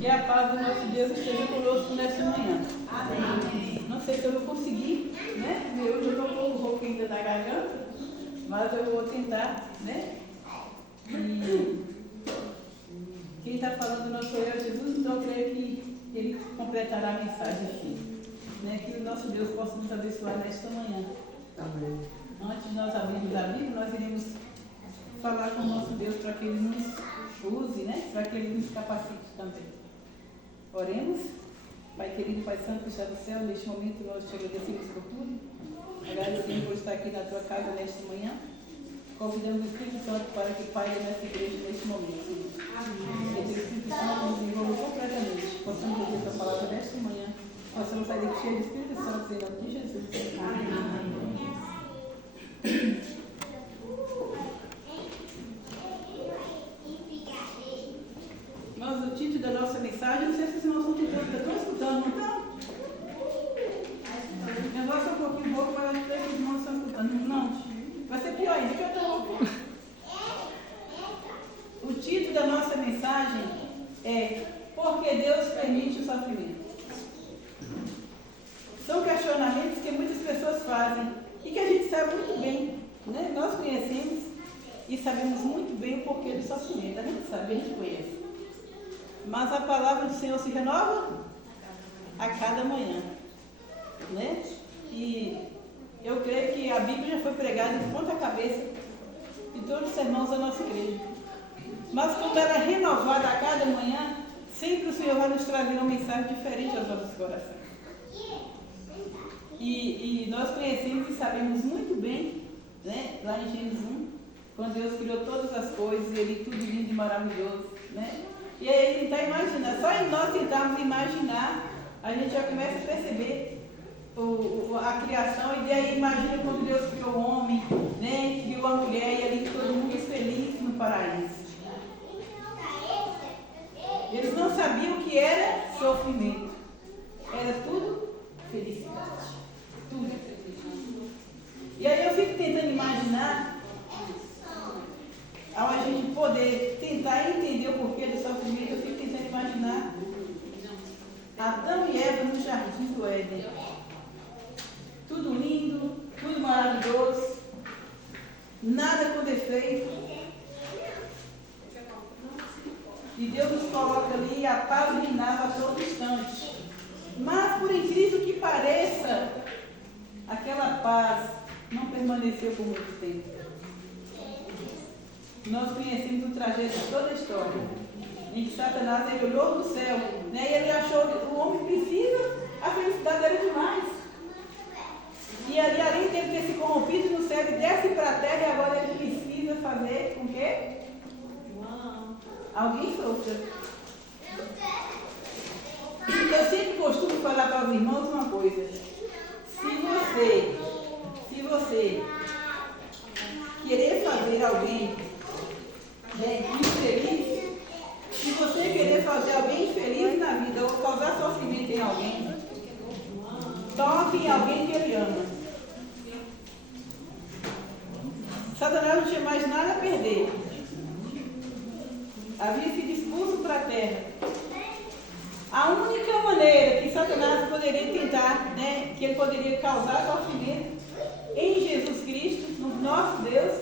Que a paz do nosso Deus esteja conosco nesta manhã. Amém. Não sei se eu vou conseguir, né? Hoje eu estou com um pouco ainda da garganta, mas eu vou tentar, né? E quem está falando não sou eu, Jesus, então eu creio que Ele completará a mensagem aqui. Né? Que o nosso Deus possa nos abençoar nesta manhã. Amém. Antes de nós abrirmos a Bíblia, nós iremos falar com o nosso Deus para que Ele nos use, né? Para que Ele nos capacite também. Oremos. Pai querido, Pai Santo que está no céu, neste momento nós te agradecemos por tudo. Agradecemos por estar aqui na tua casa nesta manhã. Convidamos o Espírito Santo para que paire nessa igreja neste momento. Amém. Que o Espírito Santo nos envolva completamente. Possamos ouvir a tua palavra nesta manhã. Possamos sair daqui cheio do Espírito Santo, em nome de Jesus. Amém. Mas o título da nossa mensagem, não sei se os irmãos estão escutando, não estão? O negócio é um pouquinho rouco, mas acho que os irmãos estão escutando. Não, vai ser pior ainda que eu estou rouco. O título da nossa mensagem é Porque Deus permite o sofrimento. São questionamentos que muitas pessoas fazem e que a gente sabe muito bem, né? Nós conhecemos e sabemos muito bem o porquê do sofrimento. A gente sabe, a gente conhece. Mas a palavra do Senhor se renova a cada manhã, né? E eu creio que a Bíblia já foi pregada de ponta cabeça de todos os irmãos da nossa igreja. Mas como ela é renovada a cada manhã, sempre o Senhor vai nos trazer uma mensagem diferente aos nossos corações. E nós conhecemos e sabemos muito bem, né? Lá em Gênesis 1, quando Deus criou todas as coisas, Ele tudo lindo e maravilhoso, né? E aí ele está imaginando, só em nós tentarmos imaginar, a gente já começa a perceber a criação, e daí imagina quando Deus criou o homem, né, criou a mulher, e ali todo mundo feliz no paraíso. Eles não sabiam o que era sofrimento, era tudo felicidade, tudo. E aí eu fico tentando imaginar, ao a gente poder tentar entender o porquê do sofrimento, eu fico tentando imaginar Adão e Eva no jardim do Éden. Tudo lindo, tudo maravilhoso, nada com defeito. E Deus nos coloca ali e a paz reinava a todo instante. Mas, por incrível que pareça, aquela paz não permaneceu por muito tempo. Nós conhecemos o trajeto de toda a história, em que Satanás ele olhou do céu, né, e ele achou que o homem precisa, a felicidade era demais. E ali, além de ele ter se corrompido no céu, ele desce para a terra e agora ele precisa fazer com que alguém sofra. Eu sempre costumo falar para os irmãos uma coisa: se você querer fazer alguém infeliz, se você querer fazer alguém infeliz na vida ou causar sofrimento em alguém, toque em alguém que ele ama. Satanás não tinha mais nada a perder. Havia sido expulso para a terra. A única maneira que Satanás poderia tentar, né, que ele poderia causar sofrimento em Jesus Cristo, no nosso Deus,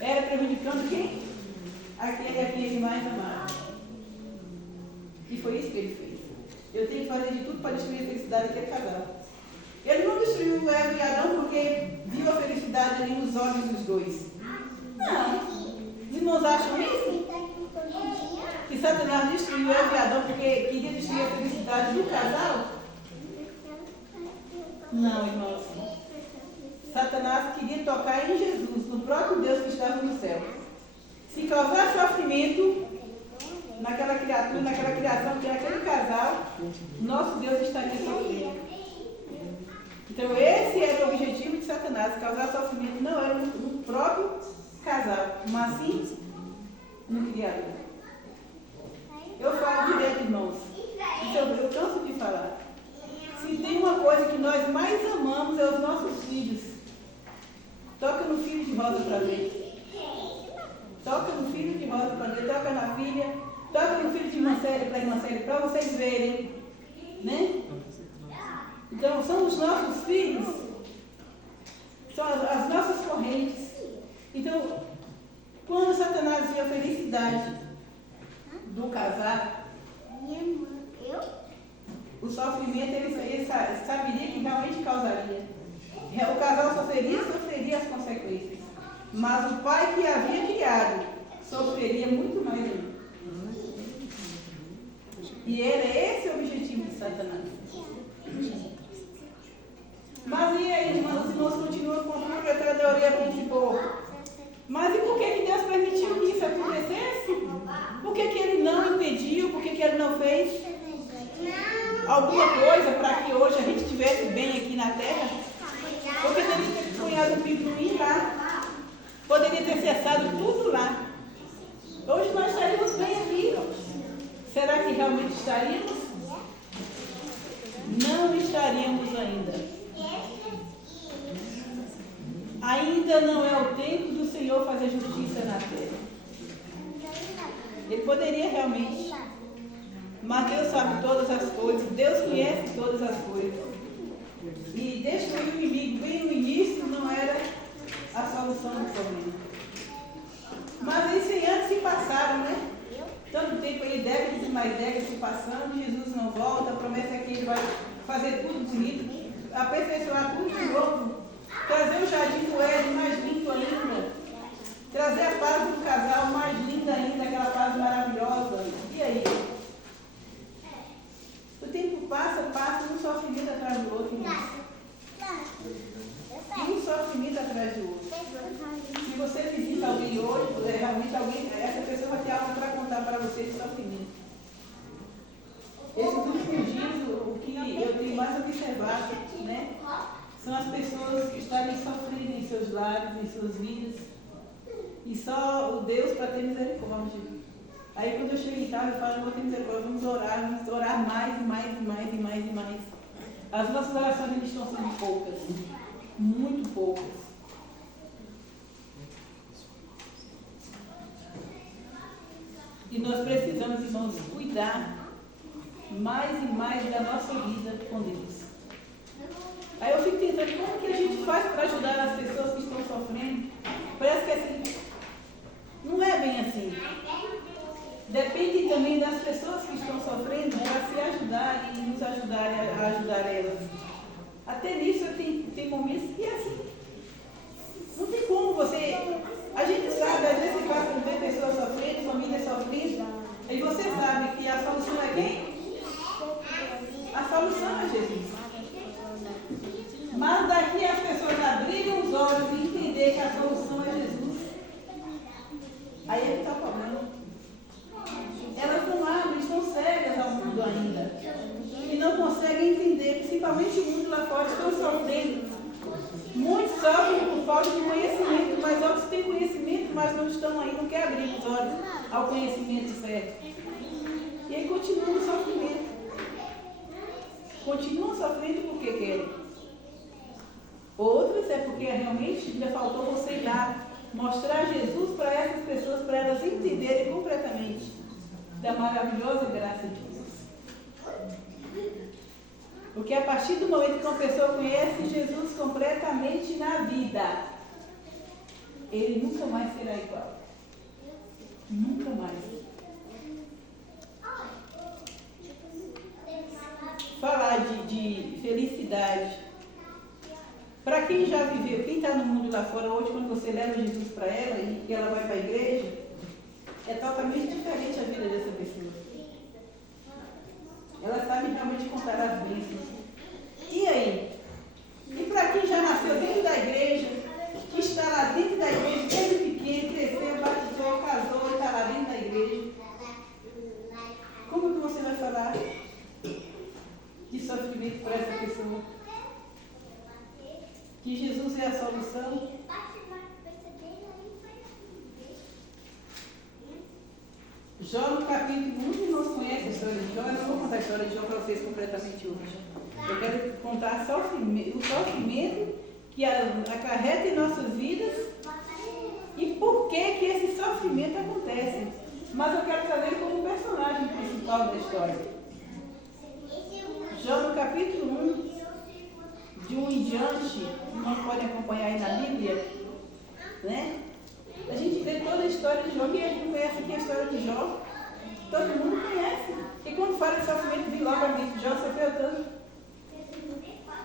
era prejudicando quem? Aquele a quem ele mais amava. E foi isso que ele fez. Eu tenho que fazer de tudo para destruir a felicidade daquele casal. Ele não destruiu Eva e Adão porque viu a felicidade ali nos olhos dos dois. Não. Os irmãos acham isso? Que Satanás destruiu Eva e Adão porque queria destruir a felicidade do casal? Não, irmãos. Satanás queria tocar em Jesus, no próprio Deus que estava no céu. Se causar sofrimento naquela criatura, naquela criação que é aquele casal, nosso Deus estaria sofrendo. Então esse era o objetivo de Satanás, causar sofrimento não era no próprio casal, mas sim no Criador. Eu falo direto, irmãos, isso eu canso de falar. Se tem uma coisa que nós mais amamos é os nossos filhos. Toca no filho de Rosa para ver. Toca no filho de Rosa para ver, toca na filha, toca no filho de Irmã Célia para a Irmã Célia quero para vocês verem, né? Então, são os nossos filhos, são as nossas correntes. Então, quando Satanás via a felicidade do casado, o sofrimento ele saberia que realmente causaria. O casal sofreria as consequências. Mas o pai que havia criado sofreria muito mais ainda. E era esse o objetivo de Satanás. Mas e aí, irmãos? Os irmãos continuam com a trajetória principal. Mas e por que Deus permitiu que isso acontecesse? Por que ele não impediu? Por que ele não fez alguma coisa para que hoje a gente estivesse bem aqui na terra? Porque teria ter punhado um picuinho lá. Poderia ter cessado tudo lá. Hoje nós estaríamos bem aqui. Será que realmente estaríamos? Não estaríamos ainda. Ainda não é o tempo do Senhor fazer justiça na terra. Ele poderia realmente. Mas Deus sabe todas as coisas. Deus conhece todas as coisas. E destruir o inimigo bem no início não era a solução do problema. Mas aí 100 anos se passaram, né? Tanto tempo aí, décadas e mais décadas se passando, Jesus não volta, a promessa é que ele vai fazer tudo bonito, aperfeiçoar tudo de novo, trazer o jardim do Éden mais lindo ainda, trazer a paz do casal mais linda ainda, aquela paz maravilhosa. E aí? O tempo passa, um sofrimento atrás do outro. Um sofrimento atrás do outro. Se você visita alguém hoje, realmente alguém, essa pessoa vai ter algo para contar para você de sofrimento. Esses últimos dias, o que eu tenho mais observado, né, são as pessoas que estarem sofrendo em seus lares, em suas vidas, e só o Deus para ter misericórdia. Aí quando eu chego em casa, eu falo, vou ter misericórdia, vamos orar mais e mais e mais e mais e mais. As nossas orações ainda estão sendo poucas, muito poucas. E nós precisamos, irmãos, cuidar mais e mais da nossa vida com Deus. Aí eu fico tentando, como que a gente faz para ajudar as pessoas que estão sofrendo? Parece que assim, não é bem assim. Depende também das pessoas que estão sofrendo para se ajudar e nos ajudar a ajudar elas. Até nisso tem momentos que é assim. Não tem como você... A gente sabe, às vezes você passa por ver pessoas sofrendo, famílias sofrendo, e você sabe que a solução é quem? A solução é Jesus. Mas daqui as pessoas abrirem os olhos e entender que a solução é Jesus. Aí é que está o problema. Elas não abrem, estão cegas ao mundo ainda. E não conseguem entender, principalmente o mundo lá fora, estão sofrendo. Muitos sofrem por falta de conhecimento, mas outros têm conhecimento, mas não estão aí, não querem abrir os olhos ao conhecimento certo. E aí continuam no sofrimento. Continuam sofrendo porque querem. Outros é porque realmente ainda faltou você ir lá mostrar Jesus para essas pessoas, para elas entenderem completamente da maravilhosa graça de Jesus. Porque a partir do momento que uma pessoa conhece Jesus completamente na vida, ele nunca mais será igual. Nunca mais. Falar de felicidade. Para quem já viveu, quem está no mundo lá fora hoje, quando você leva Jesus para ela e ela vai para a igreja, é totalmente diferente a vida dessa pessoa. Ela sabe realmente contar as bênçãos. E aí? E para quem já nasceu dentro da igreja, que está lá dentro da igreja, desde pequeno, cresceu, batizou, casou e está lá dentro da igreja, como que você vai falar de sofrimento para essa pessoa? Que Jesus é a solução? Jó, no capítulo 1, nós conhecemos a história de Jó. Eu não vou contar a história de Jó para vocês completamente hoje. Eu quero contar o sofrimento que acarreta em nossas vidas e por que esse sofrimento acontece. mas eu quero trazer ele como personagem principal da história. Jó no capítulo 1, de 1 em diante, nós podem acompanhar aí na Bíblia, né? A gente vê toda a história de Jó. Quem é que conhece aqui a história de Jó? Todo mundo conhece. E quando fala de sofrimento, vem logo a mente. Jó sofreu tanto.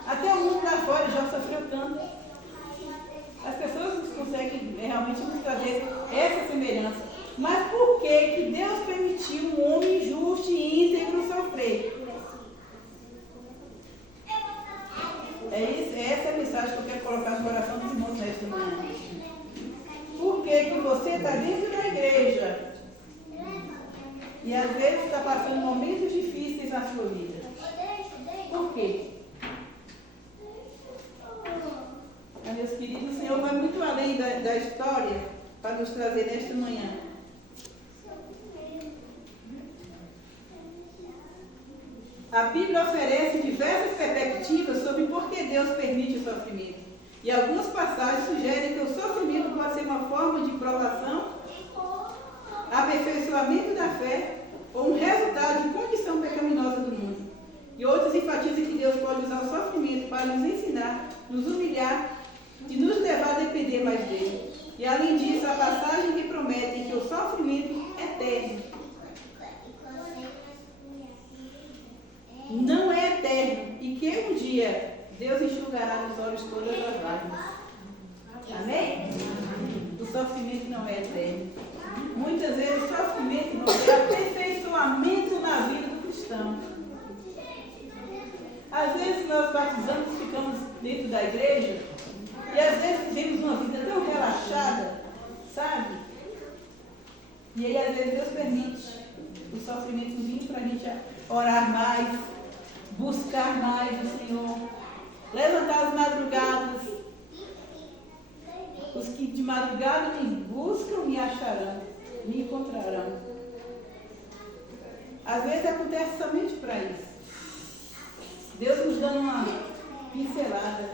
Até o mundo lá fora, Jó sofreu tanto. As pessoas conseguem realmente nos trazer essa semelhança. Mas por que Deus permitiu um homem justo e íntegro sofrer? Essa é a mensagem que eu quero colocar no coração dos irmãos nesta manhã. Por que você está dentro da igreja e às vezes está passando momentos difíceis na sua vida? Por quê? Meus queridos, o Senhor vai muito além da história para nos trazer nesta manhã. A Bíblia oferece diversas perspectivas sobre por que Deus permite o sofrimento. E algumas passagens sugerem que o sofrimento pode ser uma forma de provação, aperfeiçoamento da fé ou um resultado de condição pecaminosa do mundo. E outras enfatizam que Deus pode usar o sofrimento para nos ensinar, nos humilhar e nos levar a depender mais dele. E além disso, a passagem que promete que o sofrimento é eterno. Não é eterno e que um dia Deus enxugará nos olhos todas as lágrimas. Amém? O sofrimento não é eterno. Muitas vezes o sofrimento não é aperfeiçoamento na vida do cristão. Às vezes nós batizamos, ficamos dentro da igreja e às vezes vivemos uma vida tão relaxada, sabe? E aí às vezes Deus permite o sofrimento vir para a gente orar mais, buscar mais o Senhor, levantar as madrugadas. Os que de madrugada me buscam me acharão, me encontrarão. Às vezes acontece somente para isso. Deus nos dá uma pincelada.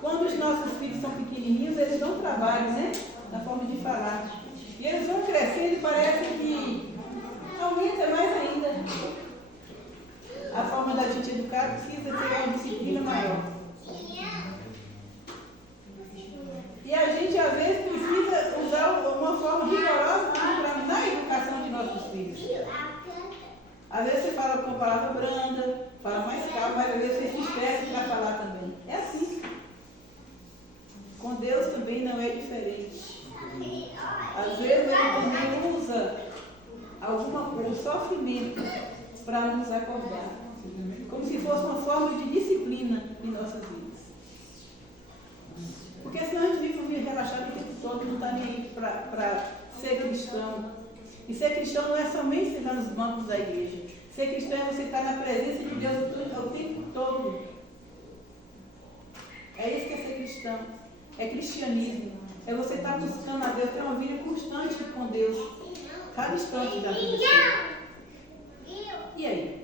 Quando os nossos filhos são pequenininhos, eles dão trabalho, né? Na forma de falar. E eles vão crescendo e parece que aumenta mais ainda. A forma da gente educar precisa ter uma disciplina maior. E a gente, às vezes, precisa usar uma forma rigorosa na educação de nossos filhos. Às vezes você fala com palavra branda, fala mais calmo, mas às vezes você se estressa para falar também. É assim. Com Deus também não é diferente. Às vezes ele também usa o sofrimento para nos acordar. Como se fosse uma forma de disciplina em nossas vidas. Porque senão a gente vive relaxado o tempo todo, não está nem aí para ser cristão. E ser cristão não é somente sentar nos bancos da igreja. Ser cristão é você estar na presença de Deus o tempo todo. É isso que é ser cristão. É cristianismo. É você estar buscando a Deus, ter uma vida constante com Deus. Cada instante da vida. E aí?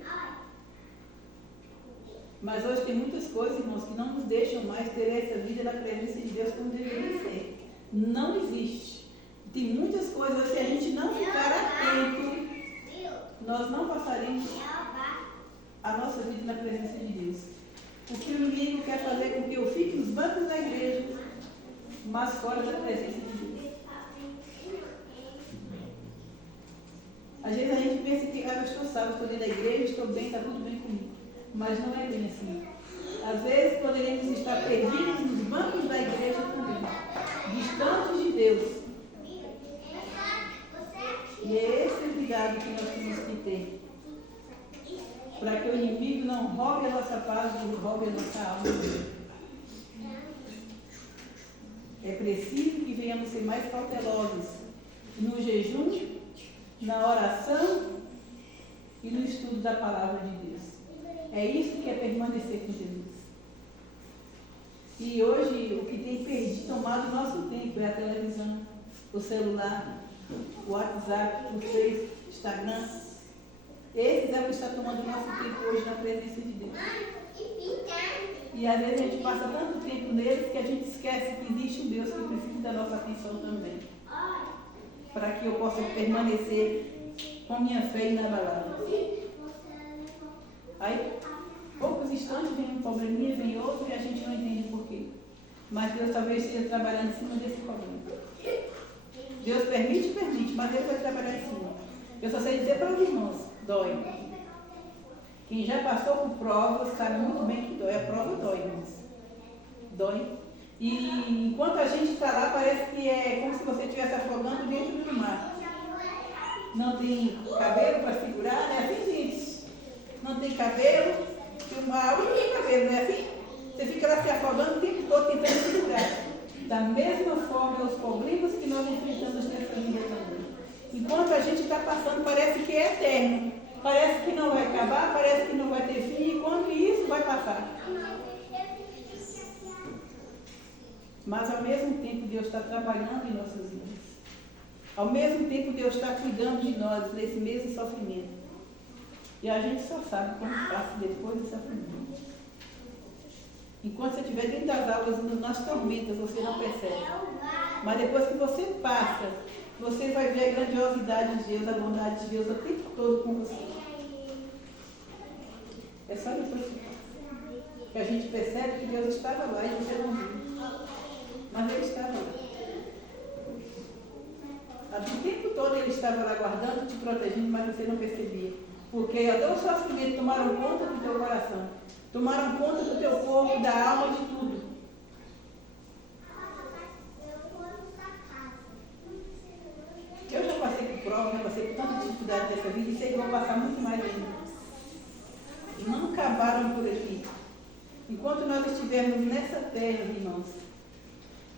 Mas hoje tem muitas coisas, irmãos, que não nos deixam mais ter essa vida na presença de Deus como deveria ser. Não existe. Tem muitas coisas, se a gente não ficar atento, nós não passaremos a nossa vida na presença de Deus. O que o inimigo quer fazer com que eu fique nos bancos da igreja, mas fora da presença de Deus. Às vezes a gente pensa que eu estou salvo, estou dentro da igreja, estou bem, está tudo bem comigo. Mas não é bem assim. Às vezes poderíamos estar perdidos nos bancos da igreja também, distantes de Deus. E é esse o cuidado que nós temos que ter. Para que o inimigo não roube a nossa paz, não roube a nossa alma. É preciso que venhamos ser mais cautelosos no jejum, na oração e no estudo da palavra de Deus. É isso que é permanecer com Jesus. E hoje o que tem tomado o nosso tempo é a televisão, o celular, o WhatsApp, o Facebook, o Instagram. Esses é o que está tomando o nosso tempo hoje na presença de Deus. E às vezes a gente passa tanto tempo neles que a gente esquece que existe um Deus que precisa da nossa atenção também. Para que eu possa permanecer com minha fé inabalável. Aí, poucos instantes vem um probleminha, vem outro e a gente não entende por quê. Mas Deus talvez esteja trabalhando em cima desse problema. Deus permite, mas Deus vai trabalhar em cima. Eu só sei dizer para os irmãos, dói. Quem já passou por provas sabe muito bem que dói. A prova dói, irmãos. Dói. E enquanto a gente está lá, parece que é como se você estivesse afogando dentro do mar. Não tem cabelo para segurar, né? Assim, gente. Não tem cabelo, que o mar não tem cabelo, não é assim? Você fica lá se afogando o tempo todo tentando segurar. Da mesma forma, os problemas que nós enfrentamos nessa vida também. Enquanto a gente está passando, parece que é eterno. Parece que não vai acabar, parece que não vai ter fim, e quando isso vai passar. Mas ao mesmo tempo Deus está trabalhando em nossas vidas. Ao mesmo tempo Deus está cuidando de nós nesse mesmo sofrimento. E a gente só sabe quando passa depois do sofrimento. Enquanto você estiver dentro das aulas, nas tormentas, você não percebe. Mas depois que você passa, você vai ver a grandiosidade de Deus, a bondade de Deus o tempo todo com você. É só depois que a gente percebe que Deus estava lá e você não viu. Mas Ele estava lá. O tempo todo Ele estava lá guardando, te protegendo, mas você não percebia. Porque até os sofrimentos tomaram conta do teu coração. Tomaram conta do teu corpo, da alma, de tudo. Eu já passei por prova, já passei por tanta dificuldade dessa vida e sei que vou passar muito mais ainda. E não acabaram por aqui. Enquanto nós estivermos nessa terra, irmãos,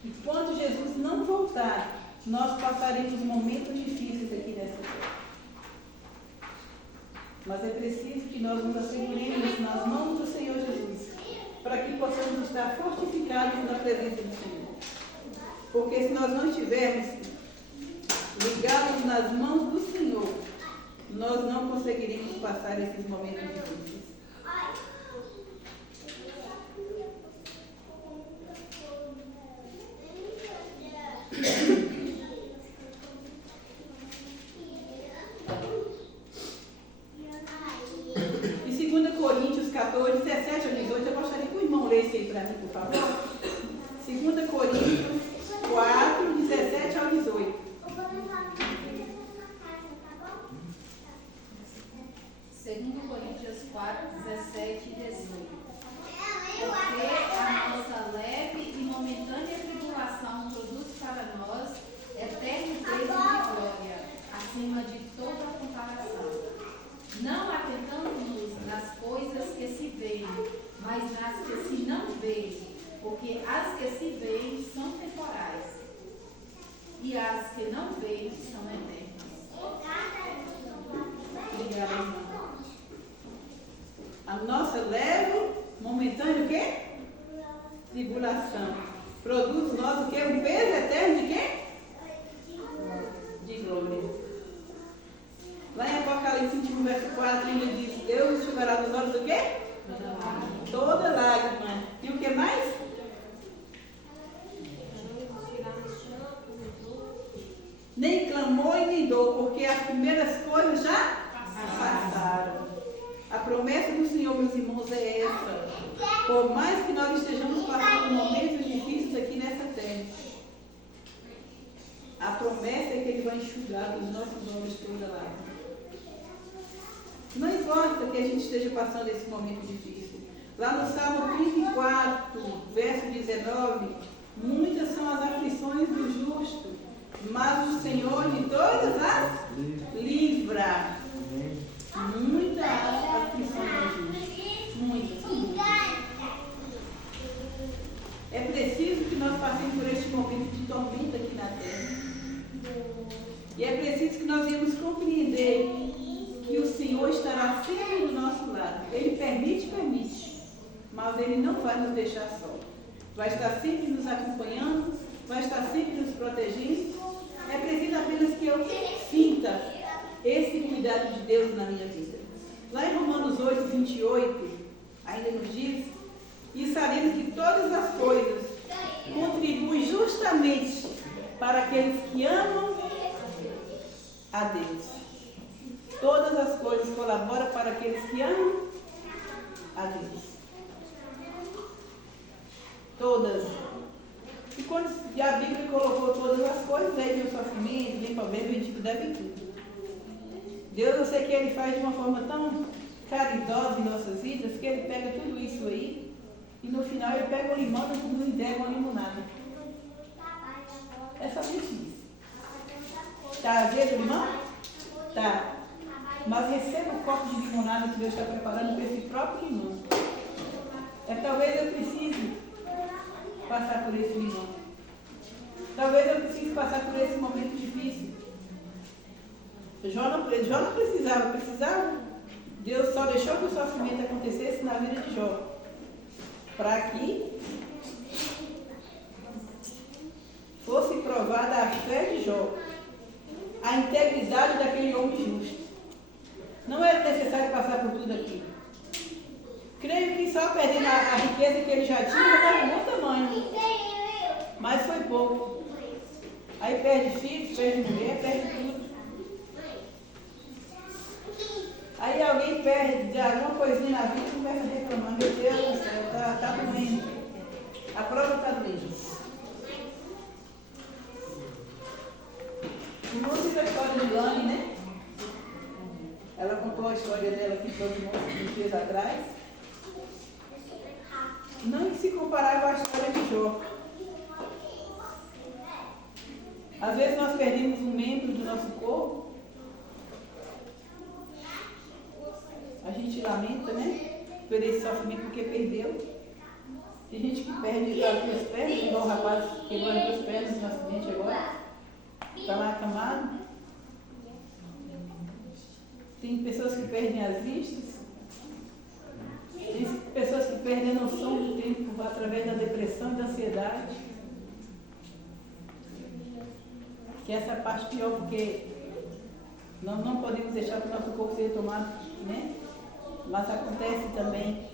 enquanto Jesus não voltar, nós passaremos momentos difíceis aqui nessa terra. Mas é preciso que nós nos asseguremos nas mãos do Senhor Jesus, para que possamos estar fortificados na presença do Senhor. Porque se nós não estivermos ligados nas mãos do Senhor, nós não conseguiremos passar esses momentos difíceis. Em 2 Coríntios 14, 17 a 18, eu gostaria que o irmão lesse aí para mim, por favor. 2 Coríntios 4, 17 ao 18. 2 Coríntios 4, 17 e 18. Porque a nossa leve e momentânea tribulação produz para nós eterno peso de glória, acima de toda comparação. Não atentando-nos nas coisas que se veem, mas nas que se não veem, porque as que se veem são temporais, e as que não veem são eternas. Obrigada, irmã. A nossa leve, momentânea o quê? Tribulação. Produz nós o quê? Um peso eterno de quê? De glória. Lá em Apocalipse 21, verso 4, ele diz: Deus enxugará dos olhos o quê? Toda lágrima. E o que mais? Nem clamor e nem dor, porque as primeiras coisas já passaram. A promessa do Senhor, meus irmãos, é essa. Por mais que nós estejamos passando momentos difíceis aqui nessa terra, a promessa é que Ele vai enxugar dos nossos olhos toda lágrima. Não importa que a gente esteja passando esse momento difícil. Lá no Salmo 34, verso 19, muitas são as aflições do justo, mas o Senhor de todas as livra. Muitas aflições do justo. Muitas. É preciso que nós passemos por este momento de tormenta aqui na terra. E é preciso que nós venhamos compreender que o Senhor estará sempre do nosso lado. Ele permite, mas Ele não vai nos deixar só. Vai estar sempre nos acompanhando, vai estar sempre nos protegendo. É preciso apenas que eu sinta esse cuidado de Deus na minha vida. Lá em Romanos 8, 28, ainda nos diz: e sabemos que todas as coisas contribuem justamente para aqueles que amam a Deus. Todas as coisas colaboram para aqueles que amam a Deus. Todas. E quando a Bíblia colocou todas as coisas, aí vem o sofrimento, vem problema, vem dificuldade, vem tudo. Deus, eu sei que Ele faz de uma forma tão caridosa em nossas vidas, que Ele pega tudo isso aí, e no final Ele pega o limão e nos entrega uma limonada. É somente isso. Está azedo o limão? Tá. Mas receba o copo de limonada que Deus está preparando para esse próprio limão. Talvez eu precise passar por esse limão. Talvez eu precise passar por esse momento difícil. Jó não precisava. Deus só deixou que o sofrimento acontecesse na vida de Jó, para que fosse provada a fé de Jó, a integridade daquele homem justo. Não era necessário passar por tudo aquilo. Creio que só perdendo a riqueza que ele já tinha, estava em bom tamanho. Mas foi pouco. Aí perde filhos, perde mulher, perde tudo. Aí alguém perde alguma coisinha na vida e começa a reclamar. Meu Deus do céu, está doendo. A prova está doendo. O músico é a história de Lani, né? Ela contou a história dela aqui todo mundo dias atrás. Não se comparava à história de Jó. Às vezes nós perdemos um membro do nosso corpo. A gente lamenta, né? Por esse sofrimento porque perdeu. Tem gente que perde as duas pernas, igual o rapaz que quebrou as duas pernas no acidente agora. Está lá acamado. Tem pessoas que perdem as vistas. Tem pessoas que perdem a noção do tempo através da depressão e da ansiedade. Que essa é a parte pior, porque nós não podemos deixar que o nosso corpo seja tomado, né? Mas acontece também.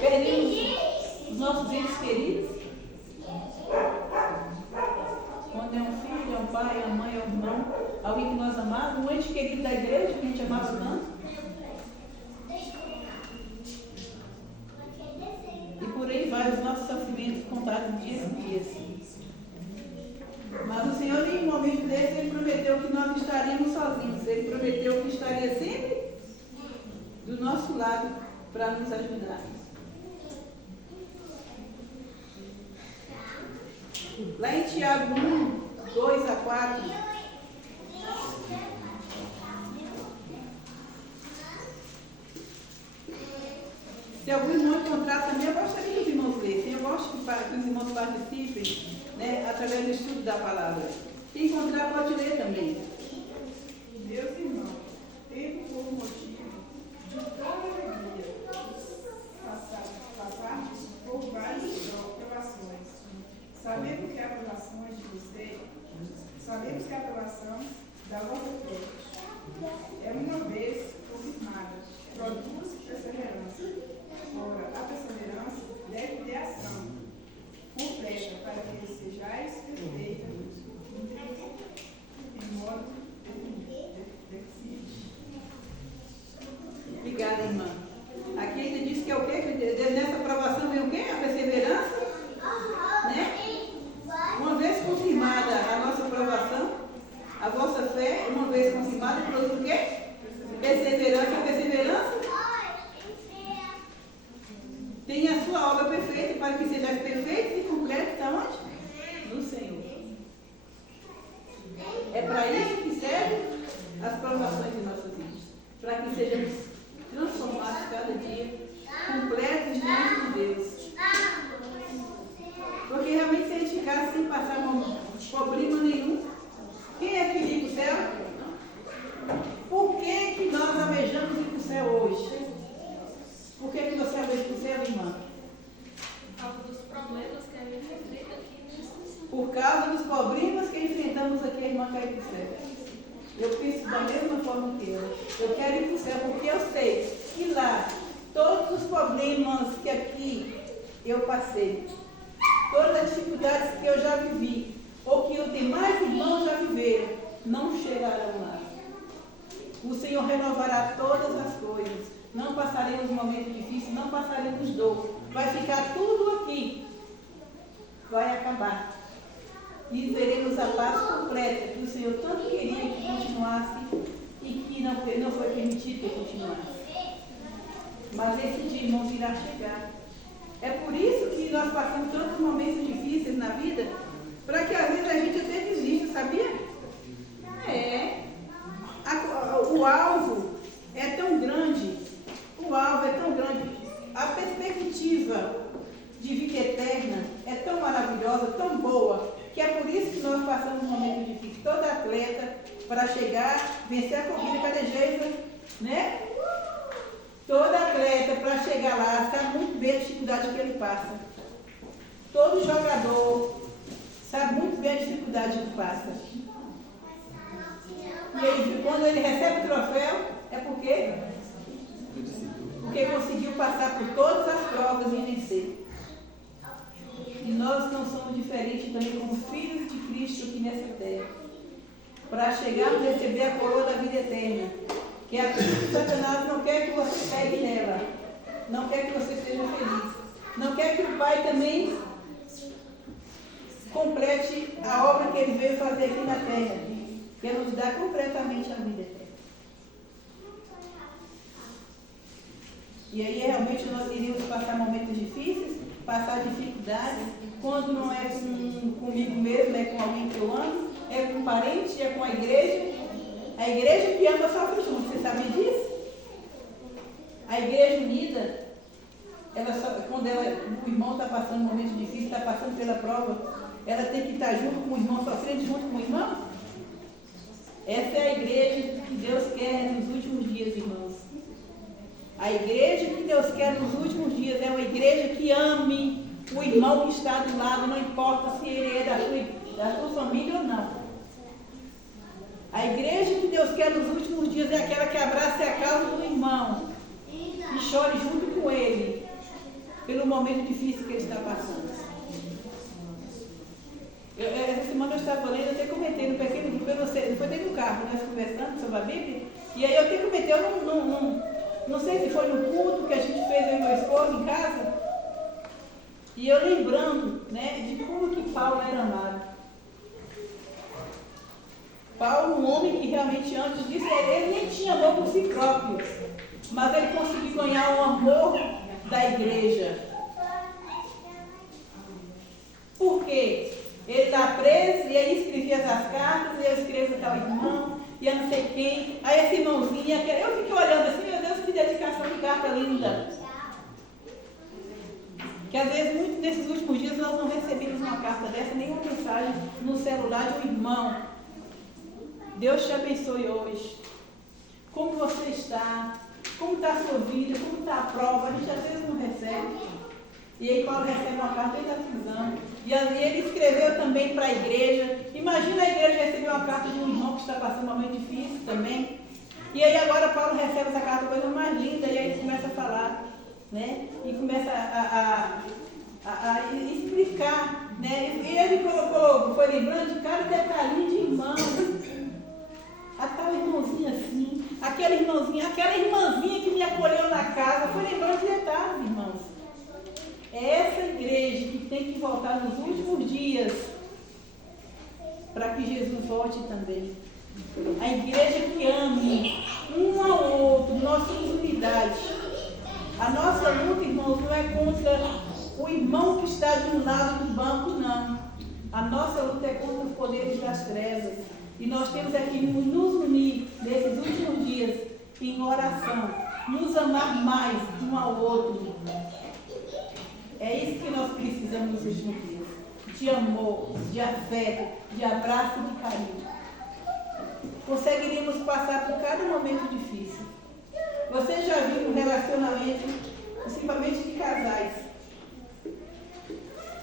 Perdemos os nossos entes queridos. Quando é um filho, é um pai, é uma mãe, é um irmão, alguém que nós amamos, um ente querido da igreja, que a gente amava tanto. E por aí vai os nossos sofrimentos contados dias em dias. Mas o Senhor, em um momento desse, Ele prometeu que nós estaríamos sozinhos. Ele prometeu que estaria sempre do nosso lado para nos ajudar. Lá em Tiago 1, 2 a 4. Se algum irmão encontrar também, eu gostaria que os irmãos lessem. Eu gosto que os irmãos participem, né, através do estudo da palavra. Se encontrar, pode ler também. Meus irmãos, teve por motivo de toda alegria passarmos por várias provações. Sabemos que a aprovação da vossa fé é uma vez confirmada, produz perseverança. Ora, a perseverança deve ter ação completa, para que sejais perfeitos em modo deficiente. Obrigada, irmã. Aqui ele diz que é o quê? Que nessa aprovação vem o quê? A perseverança? Né? Uma vez confirmada a nossa aprovação, a vossa fé, uma vez confirmada, produz o quê? Perseverança. A perseverança tem a sua obra perfeita, para que sejais perfeitos e completos aonde? No Senhor. É para isso que servem as provações de nossas vidas. Para que sejamos transformados cada dia, completos diante de Deus. Porque realmente se a gente ficar sem passar problema nenhum, quem é que ir para o céu? Por que nós almejamos ir para o céu hoje? Por que você almeja para o céu, irmã? Por causa dos problemas que a gente enfrenta aqui nessa missão. Por causa dos problemas que enfrentamos aqui, a irmã quer ir para o céu. Eu penso da mesma forma que eu. Eu quero ir para o céu porque eu sei que lá, todos os problemas que aqui eu passei, todas as dificuldades que eu já vivi, ou que os demais irmãos já viveram, não chegarão lá. O Senhor renovará todas as coisas. Não passaremos momentos difíceis, não passaremos dor. Vai ficar tudo aqui. Vai acabar. E veremos a paz completa que o Senhor tanto queria que continuasse e que não foi permitido que continuasse. Mas esse dia, irmãos, irá chegar. É por isso que nós passamos tantos momentos difíceis na vida, para que às vezes a gente até desista, sabia? O alvo é tão grande, a perspectiva de vida eterna é tão maravilhosa, tão boa, que é por isso que nós passamos um momento difícil. Todo atleta, para chegar, vencer a corrida, cadê Geisa? Né? Todo atleta, para chegar lá, sabe muito bem a dificuldade que ele passa. Todo jogador sabe muito bem a dificuldade que passa. E aí, quando ele recebe o troféu, é porque conseguiu passar por todas as provas e vencer. E nós não somos diferentes também como filhos de Cristo aqui nessa terra. Para chegarmos a receber a coroa da vida eterna. Que é aquilo que Satanás não quer que você pegue nela. Não quer que você seja feliz. Não quer que o Pai também complete a obra que ele veio fazer aqui na terra. Que é nos dar completamente a vida eterna. E aí realmente nós iríamos passar momentos difíceis, passar dificuldades, quando não é comigo mesmo, é com alguém que eu amo, é com um parente, é com a igreja. A igreja que ama sofre junto, você sabe disso? A igreja unida, quando o irmão está passando um momento difícil, está passando pela prova, ela tem que estar junto com o irmão, sofrendo junto com o irmão. Essa é a igreja que Deus quer nos últimos dias, irmãos. A igreja que Deus quer nos últimos dias é uma igreja que ame o irmão que está do lado, não importa se ele é da sua família ou não. A igreja que Deus quer nos últimos dias é aquela que abraça a causa do irmão e chore junto com ele pelo momento difícil que ele está passando. Essa semana eu estava lendo, eu até comentei no pequeno grupo, não foi dentro do carro, nós conversando sobre a Bíblia, e aí eu até comentei, eu não sei se foi no culto que a gente fez eu e meu esposo em casa, e eu lembrando, né, de como que Paulo era amado. Paulo, um homem que realmente antes disso, ele nem tinha amor por si próprio, mas ele conseguiu ganhar o amor da igreja. Por quê? Ele está preso e aí escrevia as cartas, e eu escrevo tal irmão, e eu não sei quem. Aí esse irmãozinho, eu fiquei olhando assim, meu Deus, que dedicação de carta linda. Que às vezes, muito nesses últimos dias, nós não recebemos uma carta dessa, nenhuma mensagem no celular de um irmão. Deus te abençoe hoje. Como você está? Como está a sua vida? Como está a prova? A gente às vezes não recebe. E aí Paulo recebe uma carta dentro da prisão. E ele escreveu também para a igreja. Imagina a igreja receber uma carta de um irmão que está passando um momento difícil também. E aí agora Paulo recebe essa carta, coisa mais linda, e aí ele começa a falar, né? E começa a explicar, né? E ele foi lembrando de cada detalhinho de irmãos. A tal irmãozinha assim, aquela irmãzinha que me acolheu na casa, foi lembrando de detalhes, irmãos. É essa igreja que tem que voltar nos últimos dias para que Jesus volte também. A igreja que ame um ao outro, nós somos unidade. A nossa luta, irmãos, não é contra o irmão que está de um lado do banco, não. A nossa luta é contra os poderes das trevas. E nós temos aqui nos unir nesses últimos dias em oração, nos amar mais um ao outro. É isso que nós precisamos nos últimos dias. De amor, de afeto, de abraço e de carinho. Conseguiríamos passar por cada momento difícil. Você já viu um relacionamento, principalmente de casais,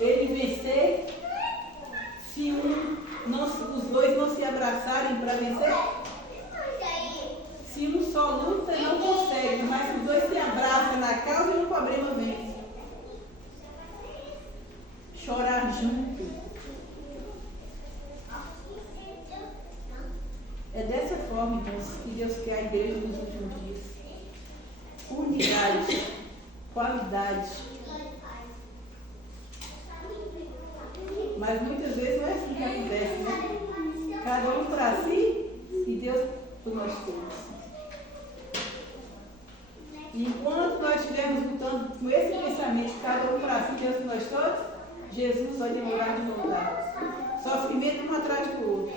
ele vencer se os dois não se abraçarem para vencer? Se um só luta e não consegue, mas se os dois se abraçam na causa e no problema vence. Chorar junto. Deus quer a igreja nos últimos dias. Unidade, qualidade. Mas muitas vezes não é assim que acontece, né? Cada um para si e Deus por nós todos. E enquanto nós estivermos lutando com esse pensamento, cada um para si, Deus por nós todos, Jesus vai demorar de voltar. Sofrimento um atrás do outro.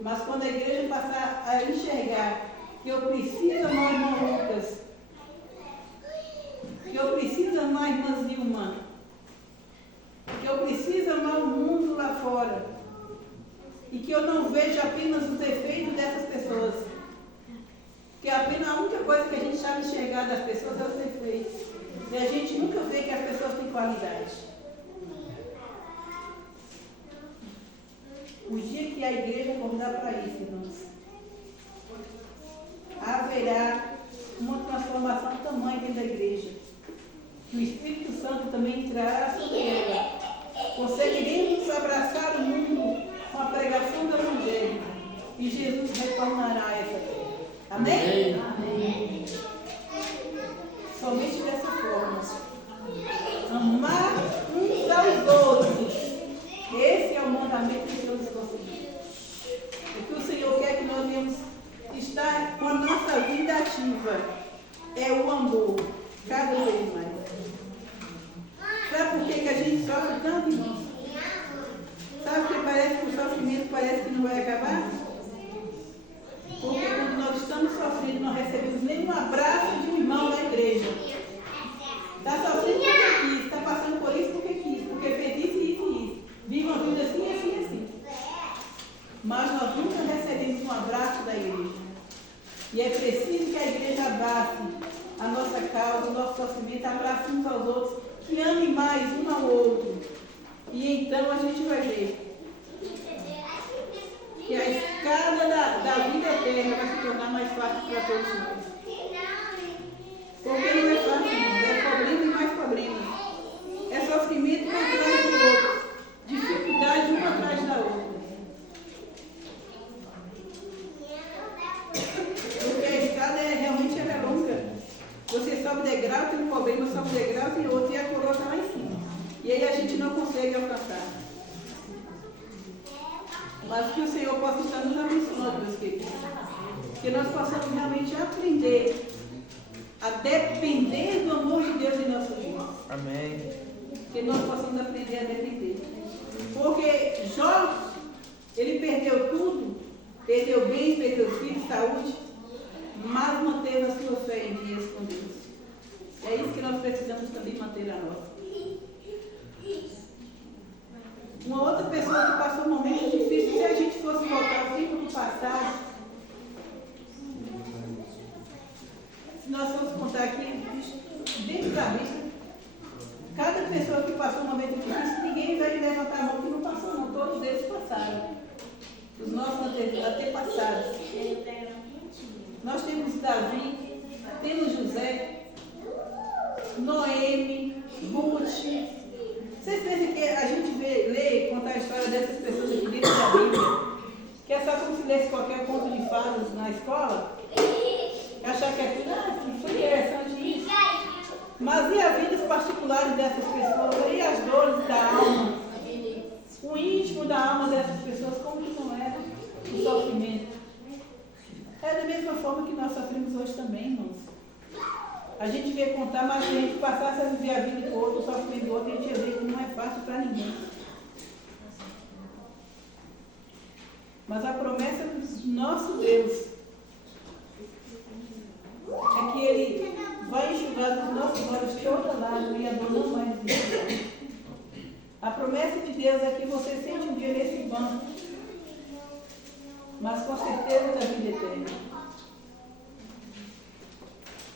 Mas quando a igreja passar a enxergar que eu preciso amar o irmão Lucas, que eu preciso amar a irmã Zilma, que eu preciso amar o mundo lá fora, e que eu não vejo apenas os defeitos dessas pessoas, que apenas a única coisa que a gente sabe enxergar das pessoas é os defeitos, e a gente nunca vê que as pessoas têm qualidade. O dia que a igreja acordar para isso, irmãos, haverá uma transformação tamanha dentro da igreja. O Espírito Santo também entrará sobre ela. Conseguiremos abraçar o mundo com a pregação do Evangelho. E Jesus retornará a essa terra. Amém? Amém. Somente dessa forma. Amar uns aos outros. Esse é o mandamento que Deus nos concedeu. O que o Senhor quer que nós venhamos estar com a nossa vida ativa é o amor, cada vez mais. Sabe por que a gente sofre tanto, irmãos? Sabe que parece que o sofrimento parece que não vai acabar? Porque quando nós estamos sofrendo, não recebemos nenhum abraço de um irmão da igreja. Está sofrendo porque quis, está passando por isso porque quis, porque fez isso e isso e isso. Vive uma vida assim, assim, assim. Mas nós nunca recebemos um abraço da igreja. E é preciso que a igreja abrace a nossa causa, o nosso sofrimento, abrace uns aos outros, que ame mais um ao outro. E então a gente vai ver que a escada da vida eterna vai se tornar mais fácil para todos nós. Porque não é fácil, não. É problema e mais problema. É sofrimento um atrás do outro. Dificuldade uma atrás da outra. Porque a escada realmente ela é longa. Você sobe degrau, tem um problema, sobe degrau, tem outro, e a coroa está lá em cima. E aí a gente não consegue alcançar. Mas que o Senhor possa estar nos abençoando, meus queridos. Que nós possamos realmente aprender a depender do amor de Deus em nossas vidas. Amém. Que nós possamos aprender a depender. Porque Jó, ele perdeu tudo, perdeu bens, perdeu filhos, saúde, mas manteve a sua fé em dias com Deus. É isso que nós precisamos também manter a nossa. Uma outra pessoa que passou um momento difícil, se a gente fosse voltar ao tempo do passado, se nós formos contar aqui, dentro da lista, cada pessoa que passou um momento difícil, ninguém vai levantar a mão que não passou, não. Todos eles passaram. Os nossos antepassados. Nós temos Davi, temos José, Noemi, Ruth. Vocês pensam que a gente lê e contar a história dessas pessoas aqui dentro da Bíblia, que é só como se lesse qualquer conto de fadas na escola? Achar que é tudo, que foi interessante isso. Mas e as vidas particulares dessas pessoas? E as dores da alma? O íntimo da alma dessas pessoas, como que não era o sofrimento? É da mesma forma que nós sofremos hoje também, irmãos. A gente vê contar, mas se a gente passasse a viver a vida do outro, o sofrimento do outro, a gente ia ver que não é fácil para ninguém. Mas a promessa do nosso Deus é que Ele vai enxugar dos nossos olhos toda lágrima e a dor não mais existirá. A promessa de Deus é que você sente um dia nesse banco, mas com certeza da vida eterna.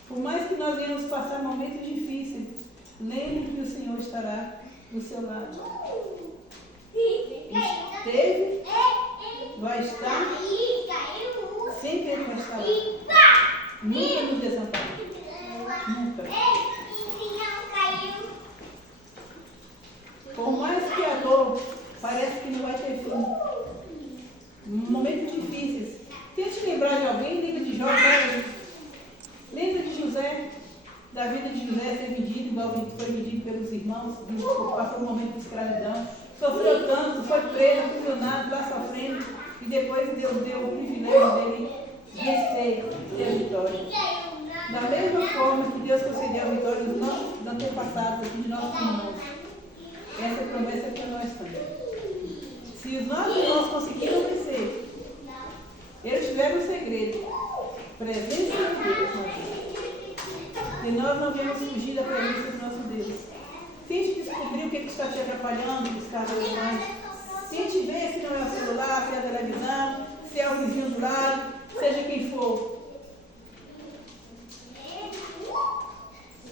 Por mais que nós venhamos passar momentos difíceis, lembre que o Senhor estará do seu lado. Esteve, vai estar, sempre Ele vai estar lá. Nunca nos desamparará. Nunca. Por mais que a dor parece que não vai ter fim, momentos difíceis, tente lembrar de alguém, lembra de jovem que foi vendido pelos irmãos, passou um momento de escravidão, sofreu tanto, foi preso, aprisionado, lá sofrendo, e depois Deus deu o privilégio dele vencer e ter a vitória. Da mesma forma que Deus concedeu a vitória dos nossos antepassados, aqui de nossos irmãos, essa é promessa para nós também. Se os nossos irmãos conseguiram vencer, eles tiveram um segredo: presença de Deus na vida. E nós não devemos fugir da presença do nosso Deus. Tente descobrir o que está te atrapalhando, buscar a oração. Tente ver se não é o celular, se é a televisão, se é o vizinho do lado, seja quem for.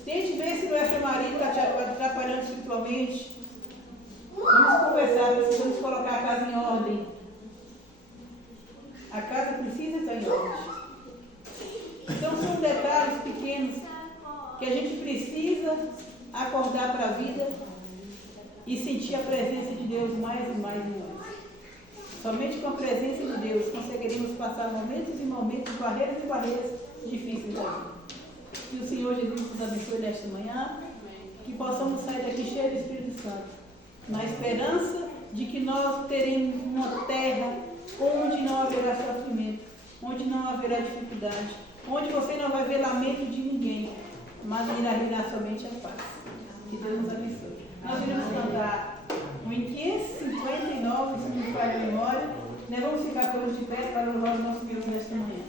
Tente ver se não é seu marido que está te atrapalhando espiritualmente. Vamos conversar, precisamos colocar a casa em ordem. A casa precisa estar em ordem. Então são detalhes pequenos que a gente precisa acordar para a vida e sentir a presença de Deus mais e mais e mais. Somente com a presença de Deus conseguiremos passar momentos e momentos, barreiras e barreiras difíceis da vida. Que o Senhor Jesus nos abençoe nesta manhã, que possamos sair daqui cheios do Espírito Santo, na esperança de que nós teremos uma terra onde não haverá sofrimento, onde não haverá dificuldade, onde você não vai ver lamento de ninguém, mas irá somente a paz. Que Deus nos abençoe. Nós iremos cantar o 559, se não me falha a memória. Nós vamos ficar todos de pé para louvar o nosso Deus nesta manhã.